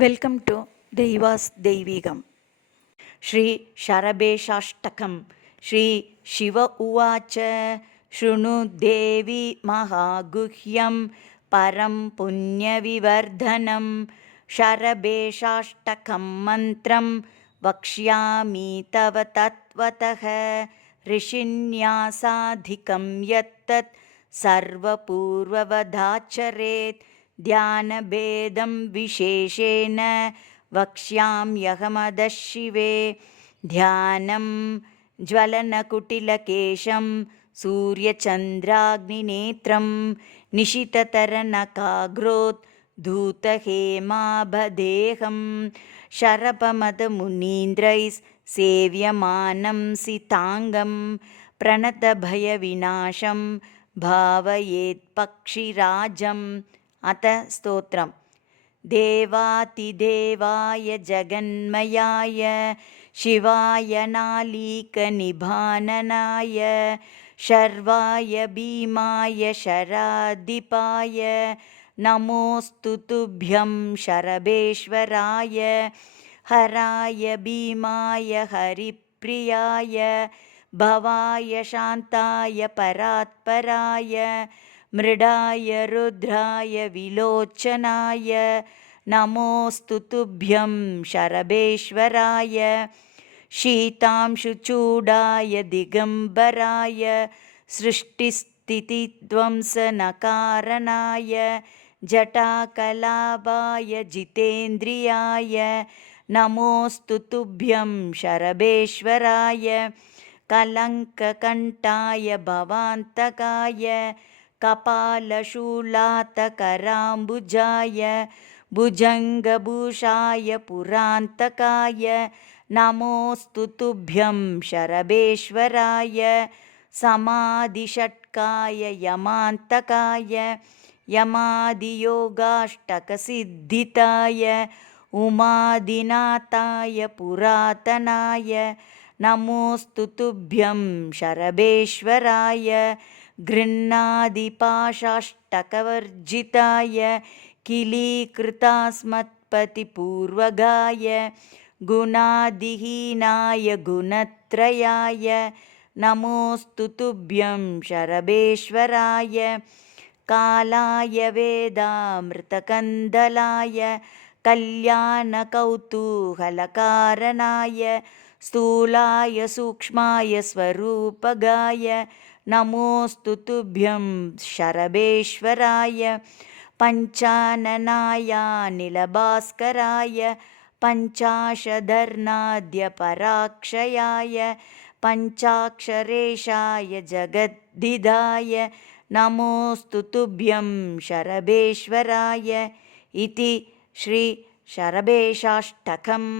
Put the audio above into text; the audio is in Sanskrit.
வெல்கம் டு தெய்வாஸ் தெய்வீகம். ஸ்ரீ சரபேஷாஷ்டகம். ஸ்ரீ சிவ உவாச்ச ஸ்ருணு தேவி மகாகுஹ்யம் பரம் புண்ணியவிவர்தனம் சரபேஷாஷ்டகம் மந்திரம் வக்ஷ்யாமி தவ தத்வதः ரிஷின்யாசாதிகம் யத்தத் சர்வபூர்வவதாச்சரேத் ध्यानभेदं विशेषेण वक्ष्याम्यहमदः शिवे. ध्यानं ज्वलनकुटिलकेशं सूर्यचन्द्राग्निनेत्रं निशिततरणकाग्रोद्धूतहेमाभदेहं शरपमदमुनीन्द्रैस्सेव्यमानं सिताङ्गं प्रणतभयविनाशं भावयेत्पक्षिराजम्. अथ स्तोत्रम्. देवातिदेवाय जगन्मयाय शिवाय नालीकनिभाननाय शर्वाय भीमाय शराधिपाय नमोऽस्तु तुभ्यं शरभेश्वराय. हराय भीमाय हरिप्रियाय भवाय शान्ताय परात्पराय मृडाय रुद्राय विलोचनाय नमोऽस्तु तुभ्यं शरभेश्वराय. शीतांशुचूडाय दिगम्बराय सृष्टिस्थितिध्वंसनकारणाय जटाकलापाय जितेन्द्रियाय नमोऽस्तु तुभ्यं शरभेश्वराय. कलङ्ककण्ठाय भवान्तकाय कपालशूलातकराम्बुजाय भुजङ्गभूषाय पुरान्तकाय नमोऽस्तु तुभ्यं शरभेश्वराय. समाधिषट्काय यमान्तकाय यमादियोगाष्टकसिद्धिताय उमादिनाथाय पुरातनाय नमोऽस्तु तुभ्यं शरभेश्वराय. गृह्णादिपाशाष्टकवर्जिताय किलीकृतास्मत्पतिपूर्वगाय गुणादिहीनाय गुणत्रयाय नमोऽस्तु तुभ्यं शरभेश्वराय. कालाय वेदामृतकन्दलाय कल्याणकौतूहलकारणाय स्थूलाय सूक्ष्माय स्वरूपगाय नमोऽस्तु तुभ्यं शरभेश्वराय. पञ्चाननाय नीलभास्कराय पञ्चाशदर्नाद्यपराक्षयाय पञ्चाक्षरेशाय जगद्धिदाय नमोऽस्तु तुभ्यं शरभेश्वराय. इति श्री शरभेशाष्टकम्.